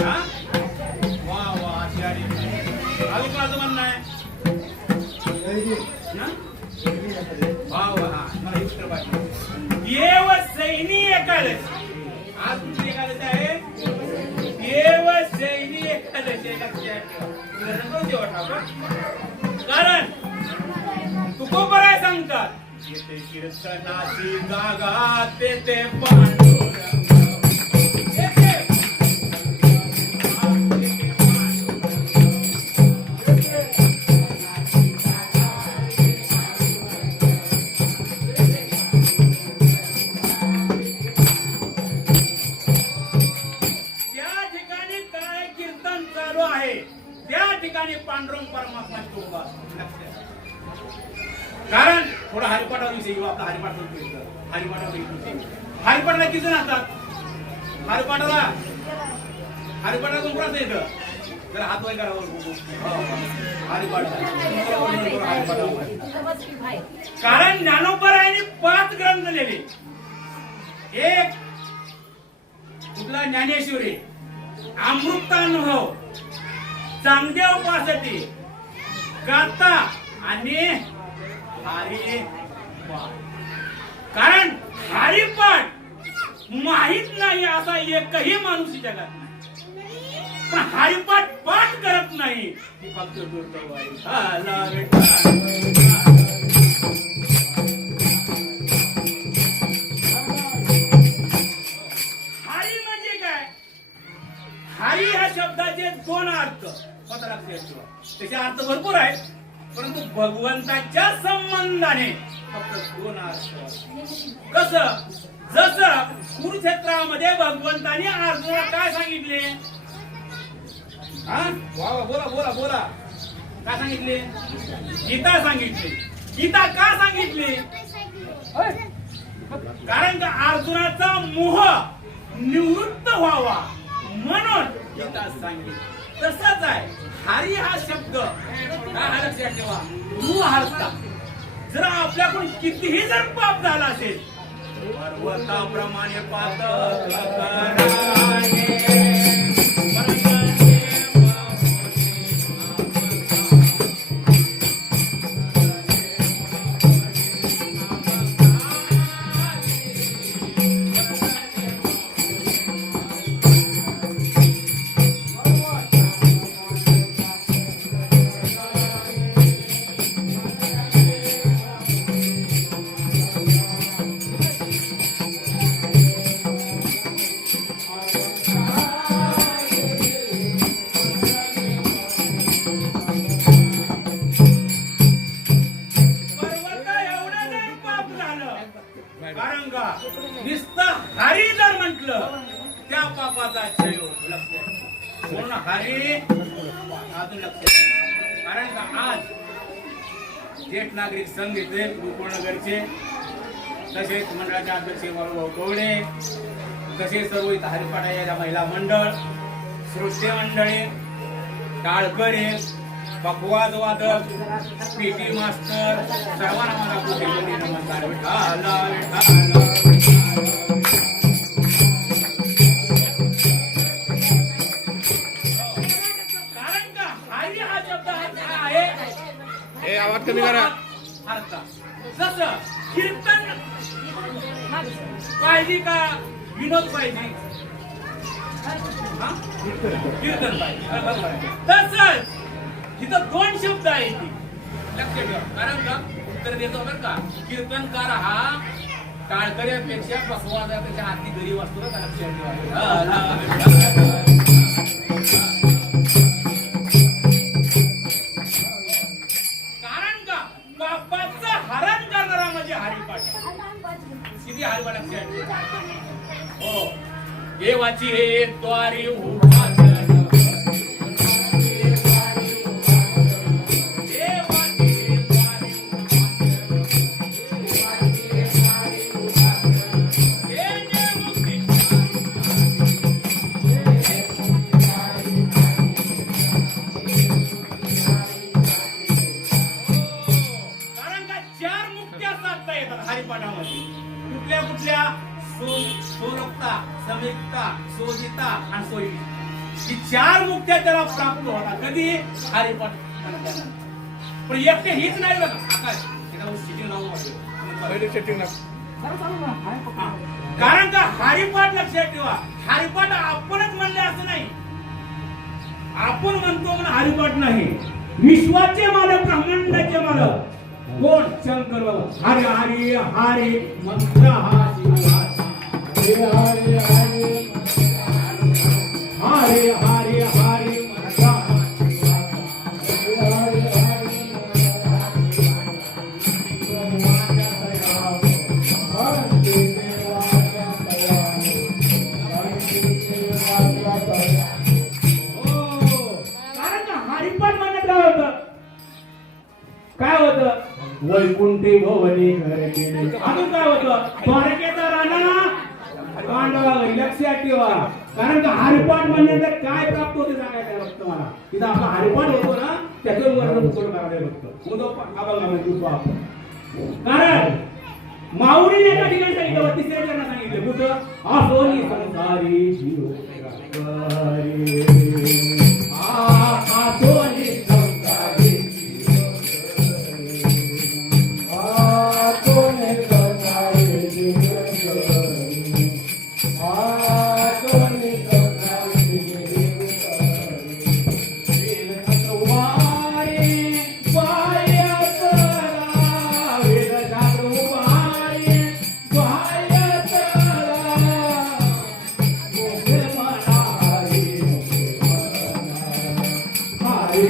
हा? वा वा आचार्य अजून कोणाचं म्हणणं आहे? ना? वा वा हा. मला उत्तर पाहिजे. येव सैनी एकादशी. आज कुठली एकादशी आहे? येव सैनी एकादशी आहे, लक्षात ठेवा. तुला कारण तुकोबराय सांगतात येते कीर्तनाची जागा तेथे पांडुरंग हरिपाठाला किती जण असतात? हरिपाठाला हरिपाठाला कोण कोण असतं इथं. जरा हात वाय करा वर हो, हो. कारण ज्ञानोपरायने पाच ग्रंथ लिहिले. एक कुठला ज्ञानेश्वरी? अमृतानुभव चांगदेव उपासती गाता आणि हरिपाठ कारण हरिपाठ माहीत नाही असा एकही माणूस जगात नाही. पण हरिपाठ पाठ करत नाही. ती फक्त दुर्दैव हरी म्हणजे काय? हरी ह्या शब्दाचे दोन अर्थ. पत्र त्याचे अर्थ भरपूर आहेत. परंतु भगवंताच्या संबंधाने फक्त दोन अर्थ कस? जस कुरुक्षेत्रामध्ये भगवंताने अर्जुनाला काय सांगितले? हा? वा वा, बोला बोला बोला. काय सांगितले? गीता सांगितली. गीता का सांगितली? कारण का अर्जुनाचा मोह निवृत्त व्हावा म्हणून गीता सांगितली. तसंच आहे. हरी हा शब्द. काय हा लक्षात ठेवा. तू हरता. जर आपल्याकडून कितीही जर पाप झाला असेल पर्वताप्रमाणे पातळ ज्येष्ठ नागरिक संघ इथे गुरुकुळनगरचे तसेच मंडळाचे अध्यक्ष भाऊ गवडे तसेच सर्व इथं हरिपाठा महिला मंडळ श्रोते मंडळे टाळकरे पकवाद वादक पीटी मास्टर सर्वांना मला कुठे नमस्कार. विनोद कीर्तन पाहिजे तसंच इथं दोन शब्द आहे ती लक्ष ठेवा कारण का उत्तर देतो बरं का कीर्तनकार हा. टाळकऱ्यापेक्षा बसवाजापेक्षा हाती गरीब असतो बरं का लक्षात ठेवा साधता येतात हरिपाठामध्ये. कुठल्या कुठल्या सो सोरकता समिकता सोजिता आणि सोयी की चार मुक्त्या त्याला प्राप्त होता कधी? हरिपाठ पण एकटे हीच नाही बघा. आकाश हा. कारण का हरिपाठ लक्षात ठेवा. हरिपाठ आपणच म्हणले असं नाही. आपण म्हणतो म्हणून हरिपाठ नाही. विश्वाचे मालक ब्रह्मांडाचे मालक. कोण शंकर बाबा हरे हरे हरे मंत्र हा शिवहारी. हरे हरे. हरे हरे हरे मंत्र हरे. कारण हरिपाठ म्हणत काय होतं. काय होतं? वैकुंठी भवनी घर केले अजून काय होतं? द्वारकेचा राणा पांडवा लक्षात ठेवा. कारण का हरिपाठ म्हणण्याचं काय प्राप्त होते सांगायचं फक्त मला? तिथं आपला हरिपाठ होतो ना त्याचं वर्णन करून करायला फक्त. उदो हा म्हणजे तू कारण माऊलीने एका ठिकाणी सांगितलं तिसऱ्या जणांना सांगितलं कुठं? असोनी संसारी जीव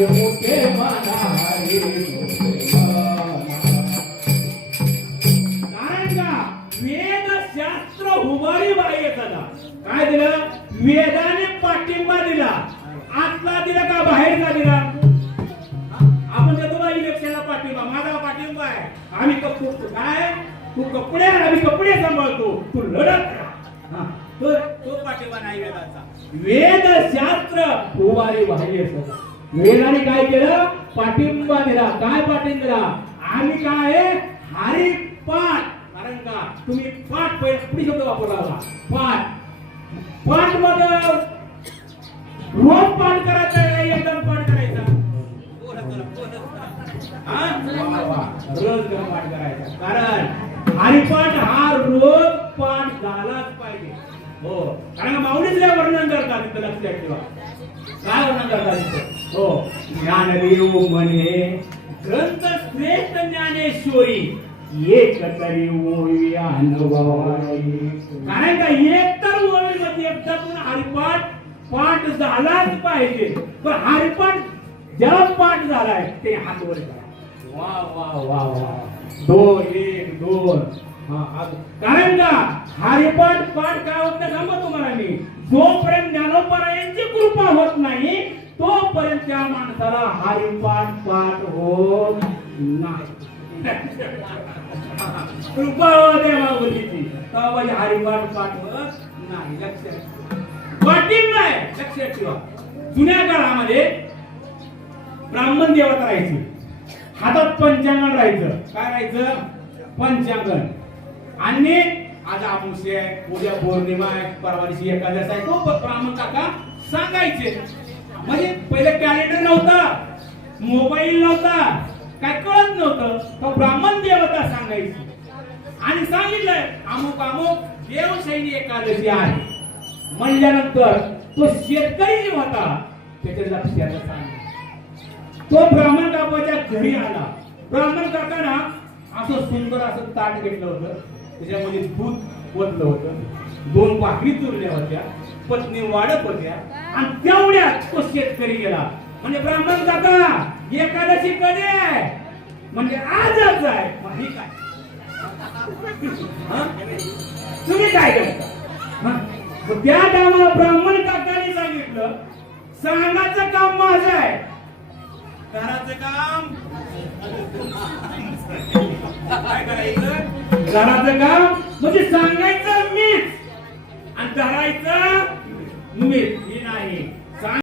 eu कला वेदाने काय केलं? पाठिंबा दिला. काय पाठिंबा दिला? आम्ही काय? आहे? हरिपाठ कारण का? तुम्ही पाठ पहिले पुढे शब्द वापरला होता. पाठ. पाठ मग रोज पाठ करायचा नाही एकदम पाठ करायचा? रोज एकदम पाठ करायचा. कारण हरिपाठ हा रोज पाठ झालाच पाहिजे. हो. कारण माऊलीतल्या वर्णन करतात तिथं लक्षात ठेवा. काय वर्णन करतात तिथं हो ज्ञानदेव म्हणे ग्रंथ श्रेष्ठ ज्ञानेश्वरी एक तरी ओळी अनुभवाई कारण का एक तर ओळीमध्ये म्हणजे एकदा पण हरिपाठ पाठ झालाच पाहिजे. पण हरिपाठ ज्याला पाठ झालाय ते हात वर करा. वा वा वा वा. दोन एक दोन. कारण का हरिपाठ पाठ काय होत नाही सांगतो तुम्हाला मी. जोपर्यंत ज्ञानोपरायांची कृपा होत नाही जोपर्यंत त्या माणसाला हरिपाठ पाठ होत नाही. कृपा होते माऊलीची तेव्हा हरिपाठ पाठ होत नाही. लक्षात ठेवा. नाही. लक्षात ठेवा. जुन्या काळामध्ये ब्राह्मण देवात राहायचे. हातात पंचांगण राहायचं. काय राहायचं? पंचांगण. आणि आज अमावस्या आहे उद्या पौर्णिमा आहे परवा दिवशी एकादश आहे तो ब्राह्मण काका सांगायचे. म्हणजे पहिले कॅलेंडर नव्हता मोबाईल नव्हता काय कळत नव्हतं. तो ब्राह्मण देवता सांगायची. आणि सांगितलंय अमुक अमुक देवशैली एकादशी आहे. म्हणल्यानंतर तो शेतकरी जो होता त्याच्या लक्षात सांग तो ब्राह्मण काकाच्या घरी आला. ब्राह्मण काकाना असं सुंदर असं ताट घेतलं होतं. त्याच्यामध्ये दूध ओतलं होतं. दोन भाकरी चुरल्या होत्या पत्नी वाढत होत्या आणि तेवढ्यात तो शेतकरी गेला. म्हणजे ब्राह्मण काका एकादशी कधी आहे? म्हणजे आजच आहे. काय? तुम्ही काय करता? त्या टायमाला ब्राह्मण काकाने सांगितलं सांगायचं काम माझं आहे. घराचं काम. काय करायचं? घराचं काम म्हणजे सांगायचं धरायचं? उमेद हे नाही.